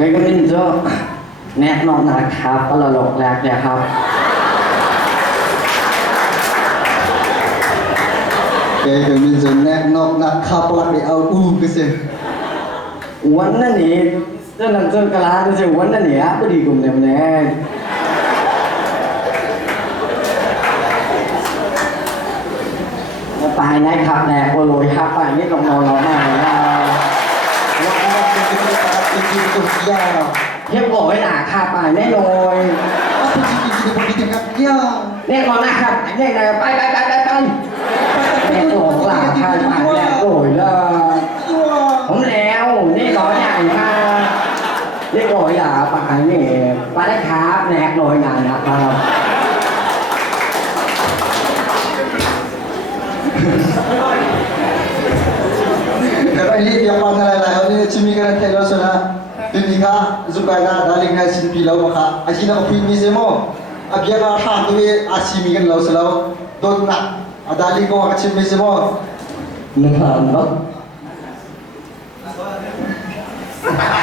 cái mình cho nét nó là khá là lộc lạc nhaครับ cái mình cho nét nó là khá là để ao cái gìวันนั้นนี่เจ้าหนังเจ้ากะลาเจ้าวันนั้นนี่อ่ะพอดีกลุ่มเนี่ยมันแน่ไปนะครับแน่โอโรยครับไปนี่ลองนอนรอมาแล้วเรียบร้อยหนาค่ะไปแน่นอนเนี่ยนอนนะครับเนี่ยนะไปแน่โอ้หลาค่ะไปแน่โอยเลยผมแล้วนี่ร้อยใหญ่มากเรียกร้อยหลาไปนี่ไปได้ครับแน่ร้อยใหญ่นะครับ Karena ini yang mana lah, ini cumi kan Taylor sana, ini kah Zubaida daling hai sin pilau maka, aji nak kopi ni semua, abiar lah hang tu cumi kan lau selau, dot nak, daling kau akan cumi semua. มึงเห็นปะ